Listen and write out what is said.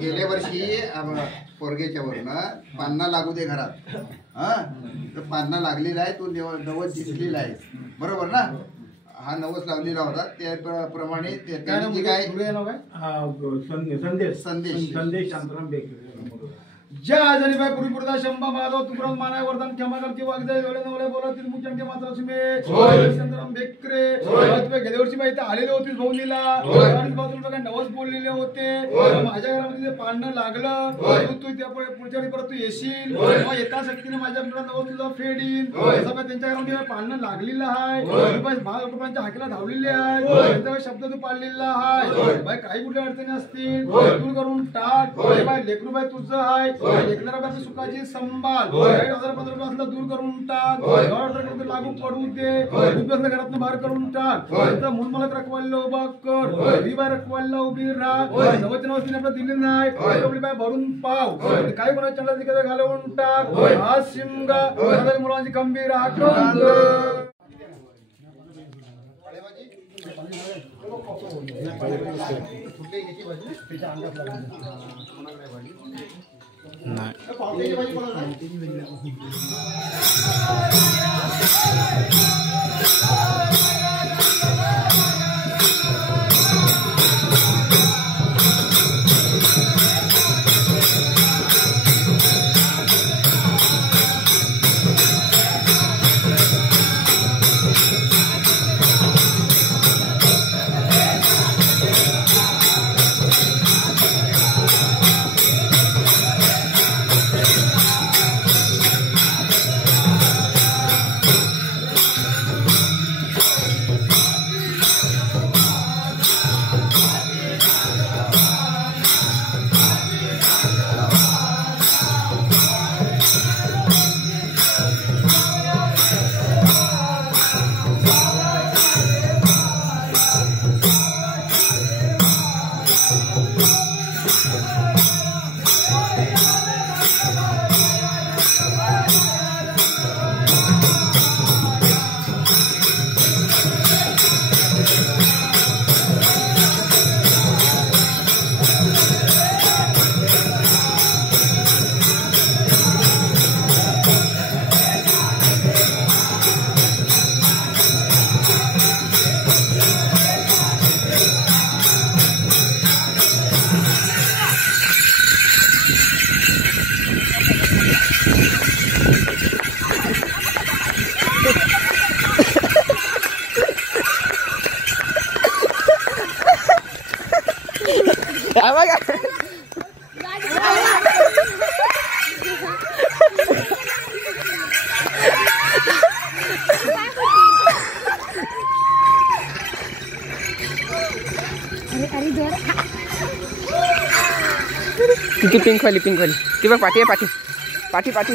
गेल्या वर्षी पोरगेच्या वरनं पान्ना लागू दे घरात, हा तर पान्ना लागलेला आहे, तो नवस दिसलेला आहे, बरोबर ना? हा नवस लावलेला होता त्याप्रमाणे काय संदेश संदेश शांताराम बेकरे जय हजारीबाई पुरीपुरदा शंभा माधव तुकाराम मानाय वरदान क्षमा करते वागदे डोळे नवले बोलतील मुचंके मात्र सुमे शांताराम बेकरे गेल्या वर्षी बाई इथे आलेले होते भौनीला आणि बाजूला बघा नवस बोललेले होते, माझ्या घरामध्ये ते पाळणं लागलं, तू त्या पुढच्या वेळी परत तू येशील, मग येता शक्तीने माझ्या नवस तुझा फेडीन, असं त्यांच्या घरामध्ये पाळणं लागलेलं आहे, महाराष्ट्राच्या हाकेला धावलेले आहे, त्यांचा शब्द तू पाळलेला आहे, बाई काही कुठल्या अडचणी असतील दूर करून टाक, बाई लेकरू बाई तुझं आहे, एकदा सुखाची संभाल 1015 असला दूर करून टाक, लागू पडू दे, घरातून बाहेर करून टाक, म्हणून मला रखवायला उभा कर, ही बाय रखवायला उभी राहा, नवच्या नवस्तीने आपलं दिले नाही, आपली बाय भरून पाव, काही कोणाच्या चंडाला घालवून टाक, हा शिमगा मुलांची गंभीर आठवण ती पिंक वाली ती बघ पाठी आहे पाठी पाठी पाठी